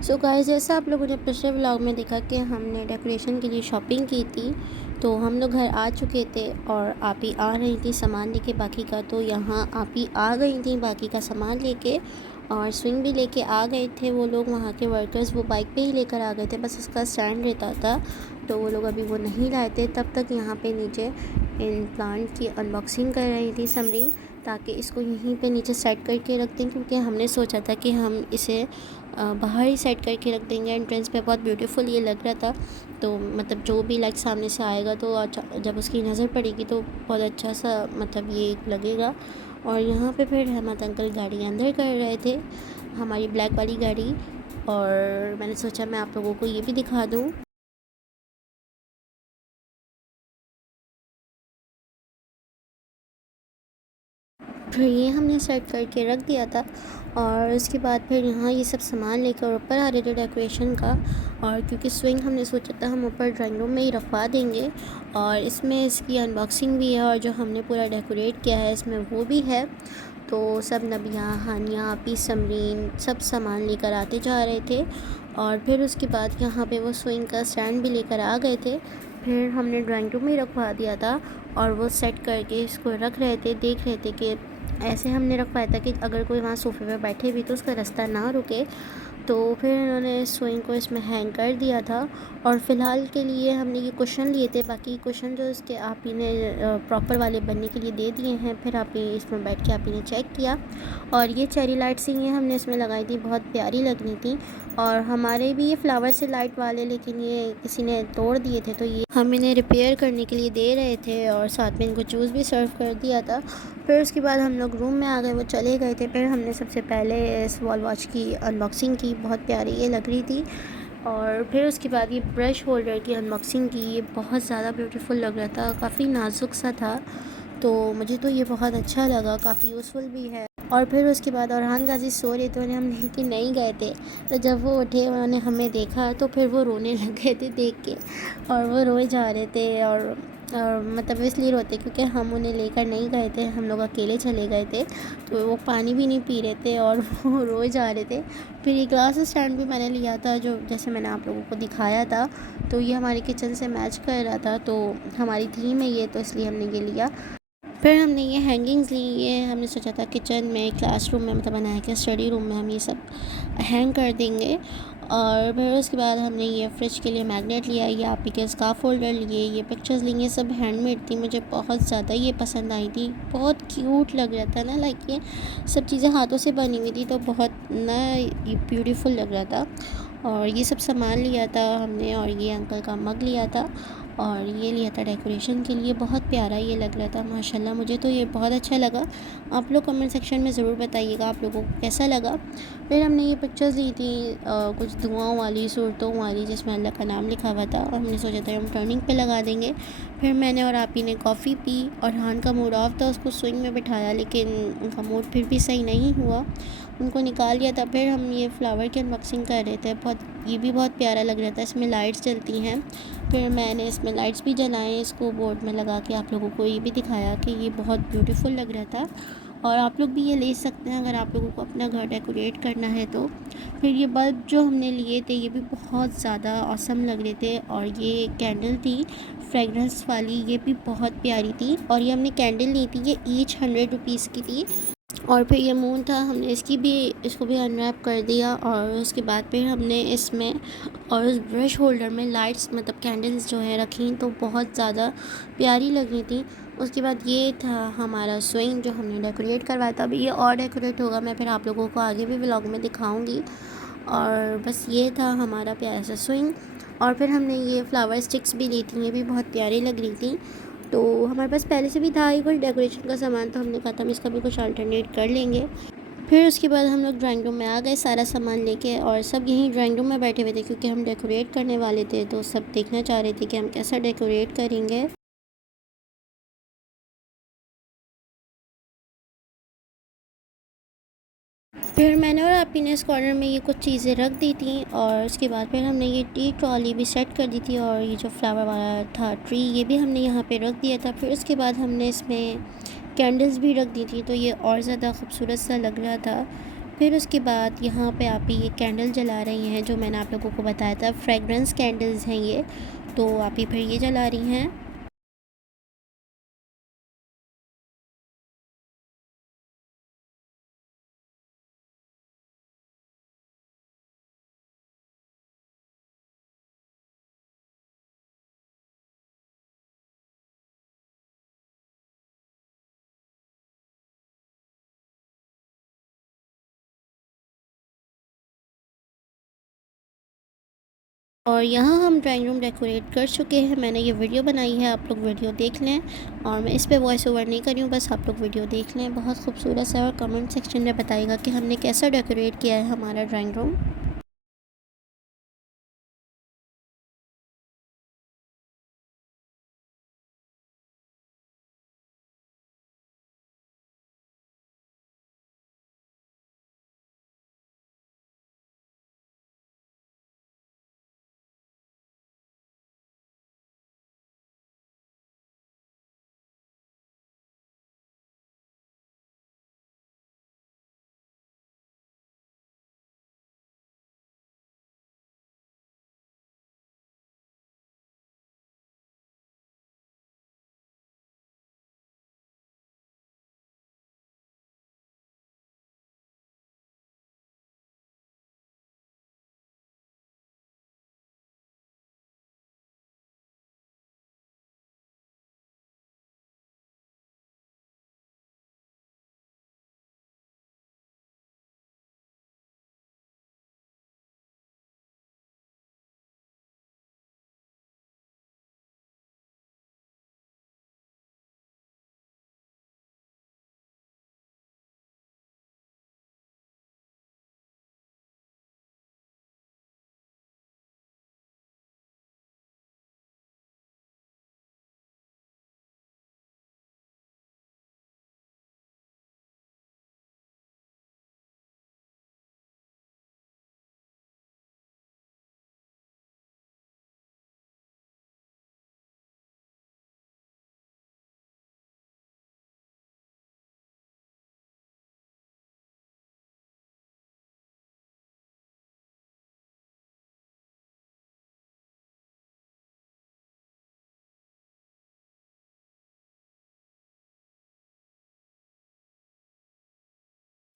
So guys, जैसा आप लोगों ने पिछले व्लॉग में देखा कि हमने डेकोरेशन के लिए शॉपिंग की थी। तो हम लोग घर आ चुके थे और आप ही आ रही थी सामान लेके बाकी का। तो यहाँ आप ही आ गई थी बाकी का सामान लेके, और स्विंग भी लेके आ गए थे वो लोग वहाँ के वर्कर्स। वो बाइक पे ही लेकर आ गए थे, बस उसका स्टैंड रहता था तो वो लोग अभी वो नहीं लाए थे। तब तक यहाँ पे नीचे इन प्लांट की अनबॉक्सिंग कर रही थी समरी, ताकि इसको यहीं पे नीचे सेट करके रख दें, क्योंकि हमने सोचा था कि हम इसे बाहर ही सेट करके रख देंगे। एंट्रेंस पे बहुत ब्यूटीफुल ये लग रहा था। तो मतलब जो भी लाइक सामने से आएगा तो अच्छा, जब उसकी नज़र पड़ेगी तो बहुत अच्छा सा मतलब ये लगेगा। और यहाँ पे फिर हेमंत अंकल गाड़ी अंदर कर रहे थे, हमारी ब्लैक वाली गाड़ी। और मैंने सोचा मैं आप लोगों को ये भी दिखा दूँ। फिर ये हमने सेट करके रख दिया था, और उसके बाद फिर यहाँ ये सब सामान लेकर ऊपर आ रहे थे डेकोरेशन का। और क्योंकि स्विंग हमने सोचा था हम ऊपर ड्राइंग रूम में ही रखवा देंगे, और इसमें इसकी अनबॉक्सिंग भी है और जो हमने पूरा डेकोरेट किया है इसमें वो भी है। तो सब नबिया, हानिया, आपी, समरीन सब सामान लेकर आते जा रहे थे। और फिर उसके बाद यहाँ पे वो स्विंग का स्टैंड भी लेकर आ गए थे। फिर हमने ड्राइंग रूम में ही रखवा दिया था, और वो सेट करके इसको रख रहे थे, देख रहे थे कि ऐसे हमने रखवाया था कि अगर कोई वहाँ सोफ़े पे बैठे भी तो उसका रास्ता ना रुके। तो फिर इन्होंने स्विंग को इसमें हैंग कर दिया था। और फ़िलहाल के लिए हमने ये कुशन लिए थे, बाकी कुशन जो इसके आप ही ने प्रॉपर वाले बनने के लिए दे दिए हैं। फिर आप ही इसमें बैठ के आप ही ने चेक किया। और ये चेरी लाइट्स ही ये हमने इसमें लगाई थी, बहुत प्यारी लग रही थी। और हमारे भी ये फ्लावर से लाइट वाले, लेकिन ये किसी ने तोड़ दिए थे तो ये हम इन्हें रिपेयर करने के लिए दे रहे थे, और साथ में इनको जूस भी सर्व कर दिया था। फिर उसके बाद हम लोग रूम में आ गए, वो चले गए थे। फिर हमने सबसे पहले इस वॉल वॉच की अनबॉक्सिंग की, बहुत प्यारी ये लग रही थी। और फिर उसके बाद ये ब्रश होल्डर की अनबॉक्सिंग की, ये बहुत ज़्यादा ब्यूटीफुल लग रहा था, काफ़ी नाजुक सा था। तो मुझे तो ये बहुत अच्छा लगा, काफ़ी यूज़फुल भी है। और फिर उसके बाद अरहान गाजी सो रहे थे, उन्हें हम लेके नहीं गए थे। तो जब वो उठे उन्होंने हमें देखा तो फिर वो रोने लग गए थे देख के, और वो रोए जा रहे थे। और मतलब इसलिए रोते क्योंकि हम उन्हें लेकर नहीं गए थे, हम लोग अकेले चले गए थे। तो वो पानी भी नहीं पी रहे थे और वो रोए जा रहे थे। फिर ये ग्लास स्टैंड भी मैंने लिया था, जो जैसे मैंने आप लोगों को दिखाया था। तो ये हमारे किचन से मैच कर रहा था, तो हमारी थीम है ये, तो इसलिए हमने ये लिया। फिर हमने ये हैंगिंग्स ली, ये हमने सोचा था किचन में, क्लासरूम में मतलब बनाया कि स्टडी रूम में हम ये सब हैंग कर देंगे। और फिर उसके बाद हमने ये फ्रिज के लिए मैग्नेट लिया, ये आप ही के स्कार्फ होल्डर लिए, ये पिक्चर्स लिए, सब हैंडमेड थी, मुझे बहुत ज़्यादा ये पसंद आई थी, बहुत क्यूट लग रहा था ना, लाइक ये सब चीज़ें हाथों से बनी हुई थी तो बहुत ना ये ब्यूटीफुल लग रहा था। और ये सब सामान लिया था हमने, और ये अंकल का मग लिया था, और ये लिया था डेकोरेशन के लिए। बहुत प्यारा ये लग रहा था माशाल्लाह, मुझे तो ये बहुत अच्छा लगा। आप लोग कमेंट सेक्शन में ज़रूर बताइएगा आप लोगों को कैसा लगा। फिर हमने ये पिक्चर्स ली थी कुछ दुआओं वाली, सूरतों वाली, जिसमें अल्लाह का नाम लिखा हुआ था, और हमने सोचा था हम टर्निंग पे लगा देंगे। फिर मैंने और आप ही ने कॉफ़ी पी, और हान का मूड ऑफ था, उसको स्विंग में बिठाया, लेकिन उनका मूड फिर भी सही नहीं हुआ, उनको निकाल दिया था। फिर हम ये फ्लावर की अनबॉक्सिंग कर रहे थे, बहुत ये भी बहुत प्यारा लग रहा था, इसमें लाइट्स जलती हैं। फिर मैंने इसमें लाइट्स भी जलाएँ, इसको बोर्ड में लगा के आप लोगों को ये भी दिखाया कि ये बहुत ब्यूटीफुल लग रहा था। और आप लोग भी ये ले सकते हैं अगर आप लोगों को अपना घर डेकोरेट करना है तो। फिर ये बल्ब जो हमने लिए थे ये भी बहुत ज़्यादा ऑसम लग रहे थे। और ये कैंडल थी फ्रेगरेंस वाली, ये भी बहुत प्यारी थी। और ये हमने कैंडल ली थी, ये ईच 100 रुपीज़ की थी। और फिर ये मून था, हमने इसको भी अनरैप कर दिया। और उसके बाद फिर हमने इसमें और उस ब्रश होल्डर में लाइट्स मतलब कैंडल्स जो है रखी, तो बहुत ज़्यादा प्यारी लग रही थी। उसके बाद ये था हमारा स्विंग जो हमने डेकोरेट करवाया था। अभी ये और डेकोरेट होगा, मैं फिर आप लोगों को आगे भी व्लॉग में दिखाऊंगी। और बस ये था हमारा प्यारा सा स्विंग। और फिर हमने ये फ्लावर स्टिक्स भी ली थी, ये भी बहुत प्यारी लग रही थी। तो हमारे पास पहले से भी था ही कुछ डेकोरेशन का सामान, तो हमने कहा था हम इसका भी कुछ अल्टरनेट कर लेंगे। फिर उसके बाद हम लोग ड्राइंग रूम में आ गए सारा सामान लेके, और सब यहीं ड्राइंग रूम में बैठे हुए थे क्योंकि हम डेकोरेट करने वाले थे, तो सब देखना चाह रहे थे कि हम कैसा डेकोरेट करेंगे। फिर मैंने और आप ही ने इस कॉर्नर में ये कुछ चीज़ें रख दी थी, और उसके बाद फिर हमने ये टी ट्रॉली भी सेट कर दी थी, और ये जो फ्लावर वाला था ट्री ये भी हमने यहाँ पे रख दिया था। फिर उसके बाद हमने इसमें कैंडल्स भी रख दी थी, तो ये और ज़्यादा खूबसूरत सा लग रहा था। फिर उसके बाद यहाँ पे आप ये कैंडल जला रही हैं, जो मैंने आप लोगों को बताया था, फ्रेगरेंस कैंडल्स हैं ये, तो आप ही फिर ये जला रही हैं। और यहाँ हम ड्राइंग रूम डेकोरेट कर चुके हैं। मैंने ये वीडियो बनाई है, आप लोग वीडियो देख लें, और मैं इस पे वॉइस ओवर नहीं कर रही हूँ, बस आप लोग वीडियो देख लें। बहुत खूबसूरत सा, और कमेंट सेक्शन में बताइएगा कि हमने कैसा डेकोरेट किया है हमारा ड्राइंग रूम।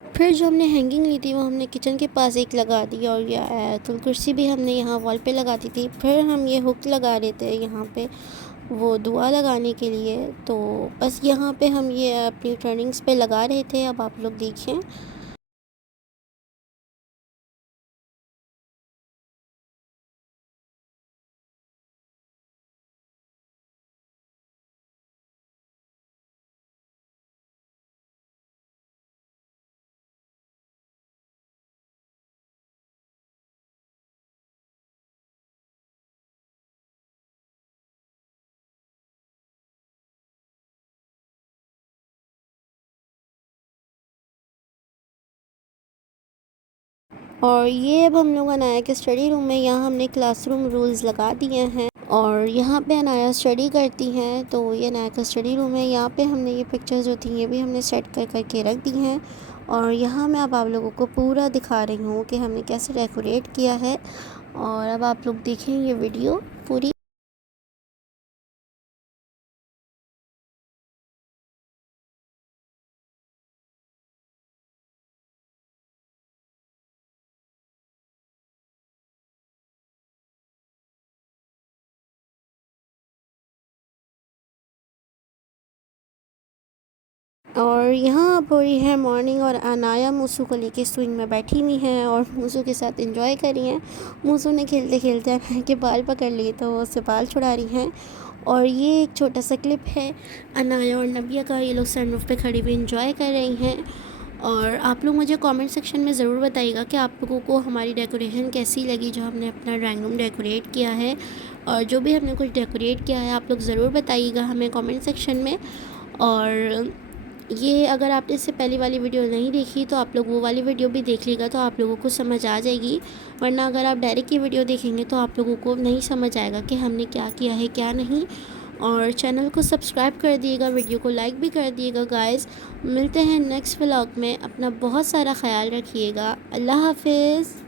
फिर जो हमने हैंगिंग ली थी वो हमने किचन के पास एक लगा दी, और ये आयतुल कुर्सी भी हमने यहाँ वॉल पे लगा दी थी। फिर हम ये हुक लगा रहे थे यहाँ पे वो दुआ लगाने के लिए, तो बस यहाँ पे हम ये अपनी टर्निंग्स पे लगा रहे थे। अब आप लोग देखें। और ये अब हम लोग अनाया के स्टडी रूम में, यहाँ हमने क्लासरूम रूल्स लगा दिए हैं, और यहाँ पे अनाया स्टडी करती हैं। तो ये अनाया का स्टडी रूम है। यहाँ पे हमने ये पिक्चर्स जो थी ये भी हमने सेट कर करके रख दी हैं, और यहाँ मैं अब आप लोगों को पूरा दिखा रही हूँ कि हमने कैसे डेकोरेट किया है। और अब आप लोग देखें ये वीडियो पूरी। और यहाँ अब हो रही है मॉर्निंग, और अनाया मूसू को लेके स्विंग में बैठी हुई हैं और मूसू के साथ एंजॉय कर रही हैं। मूसू ने खेलते खेलते अनाया के बाल पकड़ लिए, तो वो उससे बाल छुड़ा रही हैं। और ये एक छोटा सा क्लिप है अनाया और नबिया का, ये लोग सनरूफ पे खड़ी हुई एंजॉय कर रही हैं। और आप लोग मुझे कमेंट सेक्शन में ज़रूर बताइएगा कि आप लोगों को हमारी डेकोरेशन कैसी लगी, जो हमने अपना ड्राइंग रूम डेकोरेट किया है। और जो भी हमने कुछ डेकोरेट किया है आप लोग ज़रूर बताइएगा हमें कमेंट सेक्शन में। और ये अगर आपने इससे पहली वाली वीडियो नहीं देखी तो आप लोग वो वाली वीडियो भी देख लीजिएगा, तो आप लोगों को समझ आ जाएगी। वरना अगर आप डायरेक्ट ये वीडियो देखेंगे तो आप लोगों को नहीं समझ आएगा कि हमने क्या किया है क्या नहीं। और चैनल को सब्सक्राइब कर दिएगा, वीडियो को लाइक भी कर दिएगा गाइस। मिलते हैं नेक्स्ट व्लॉग में, अपना बहुत सारा ख्याल रखिएगा। अल्लाह हाफिज़।